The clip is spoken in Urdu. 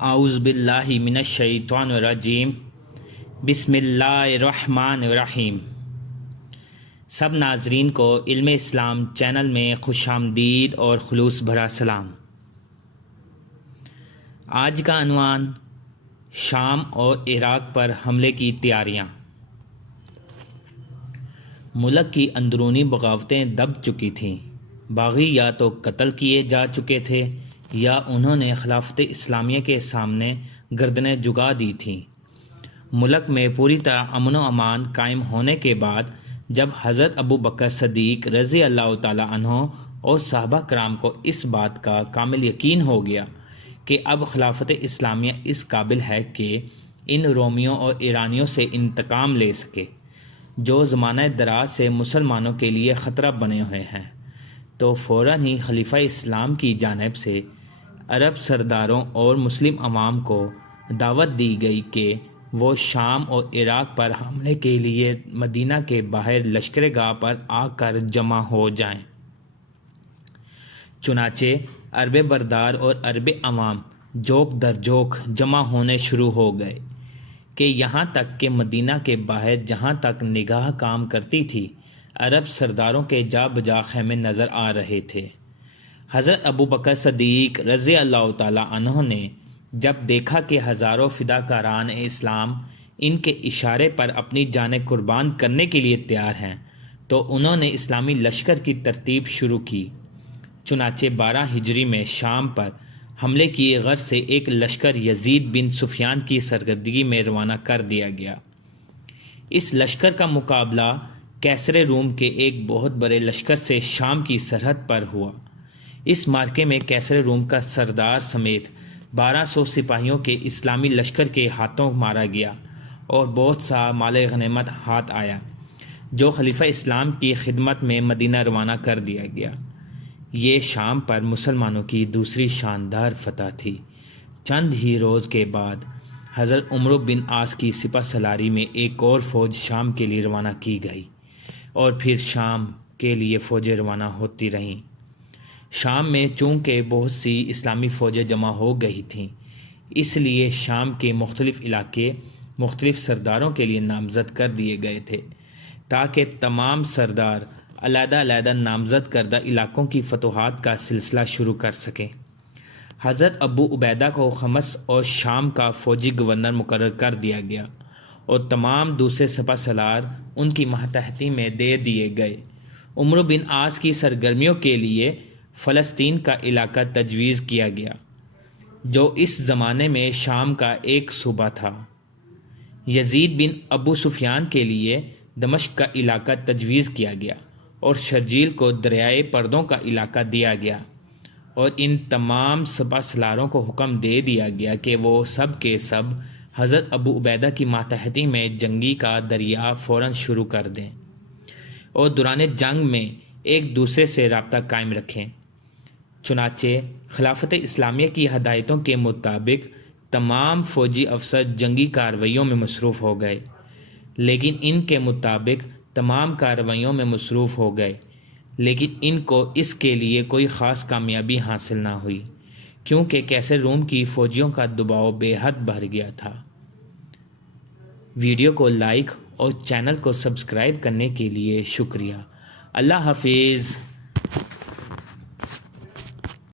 اعوذ باللہ من الشیطان الرجیم بسم اللہ الرحمن الرحیم۔ سب ناظرین کو علم اسلام چینل میں خوش آمدید اور خلوص بھرا سلام۔ آج کا عنوان شام اور عراق پر حملے کی تیاریاں۔ ملک کی اندرونی بغاوتیں دب چکی تھیں، باغی یا تو قتل کیے جا چکے تھے یا انہوں نے خلافت اسلامیہ کے سامنے گردنیں جھکا دی تھیں۔ ملک میں پوری طرح امن و امان قائم ہونے کے بعد جب حضرت ابو بکر صدیق رضی اللہ تعالی عنہ اور صحابہ کرام کو اس بات کا کامل یقین ہو گیا کہ اب خلافت اسلامیہ اس قابل ہے کہ ان رومیوں اور ایرانیوں سے انتقام لے سکے جو زمانہ دراز سے مسلمانوں کے لیے خطرہ بنے ہوئے ہیں، تو فوراً ہی خلیفہ اسلام کی جانب سے عرب سرداروں اور مسلم عوام کو دعوت دی گئی کہ وہ شام اور عراق پر حملے کے لیے مدینہ کے باہر لشکرگاہ پر آ کر جمع ہو جائیں۔ چنانچہ عرب بردار اور عرب عوام جوک در جوک جمع ہونے شروع ہو گئے کہ یہاں تک کہ مدینہ کے باہر جہاں تک نگاہ کام کرتی تھی عرب سرداروں کے جا بجا خیمے نظر آ رہے تھے۔ حضرت ابو بکر صدیق رضی اللہ تعالی عنہ نے جب دیکھا کہ ہزاروں فداکاران اسلام ان کے اشارے پر اپنی جانیں قربان کرنے کے لیے تیار ہیں، تو انہوں نے اسلامی لشکر کی ترتیب شروع کی۔ چنانچہ 12 ہجری میں شام پر حملے کی غرض سے ایک لشکر یزید بن سفیان کی سرکردگی میں روانہ کر دیا گیا۔ اس لشکر کا مقابلہ کیسر روم کے ایک بہت بڑے لشکر سے شام کی سرحد پر ہوا۔ اس مارکے میں کیسر روم کا سردار سمیت 1200 سپاہیوں کے اسلامی لشکر کے ہاتھوں مارا گیا اور بہت سا مال غنیمت ہاتھ آیا جو خلیفہ اسلام کی خدمت میں مدینہ روانہ کر دیا گیا۔ یہ شام پر مسلمانوں کی دوسری شاندار فتح تھی۔ چند ہی روز کے بعد حضرت عمرو بن عاص کی سپہ سالاری میں ایک اور فوج شام کے لیے روانہ کی گئی اور پھر شام کے لیے فوجیں روانہ ہوتی رہیں۔ شام میں چونکہ بہت سی اسلامی فوجیں جمع ہو گئی تھیں، اس لیے شام کے مختلف علاقے مختلف سرداروں کے لیے نامزد کر دیے گئے تھے تاکہ تمام سردار علیحدہ علیحدہ نامزد کردہ علاقوں کی فتوحات کا سلسلہ شروع کر سکیں۔ حضرت ابو عبیدہ کو خمس اور شام کا فوجی گورنر مقرر کر دیا گیا اور تمام دوسرے سپہ سالار ان کی ماتحتی میں دے دیے گئے۔ عمرو بن عاص کی سرگرمیوں کے لیے فلسطین کا علاقہ تجویز کیا گیا جو اس زمانے میں شام کا ایک صوبہ تھا۔ یزید بن ابو سفیان کے لیے دمشق کا علاقہ تجویز کیا گیا اور شرجیل کو دریائے پردوں کا علاقہ دیا گیا، اور ان تمام سپہ سالاروں کو حکم دے دیا گیا کہ وہ سب کے سب حضرت ابو عبیدہ کی ماتحتی میں جنگی کا دریا فوراً شروع کر دیں اور دوران جنگ میں ایک دوسرے سے رابطہ قائم رکھیں۔ چنانچہ خلافت اسلامیہ کی ہدایتوں کے مطابق تمام فوجی افسر جنگی کارروائیوں میں مصروف ہو گئے، لیکن ان کے مطابق تمام کارروائیوں میں مصروف ہو گئے لیکن ان کو اس کے لیے کوئی خاص کامیابی حاصل نہ ہوئی کیونکہ کیسر روم کی فوجیوں کا دباؤ بے حد بڑھ گیا تھا۔ ویڈیو کو لائک اور چینل کو سبسکرائب کرنے کے لیے شکریہ۔ اللہ حافظ۔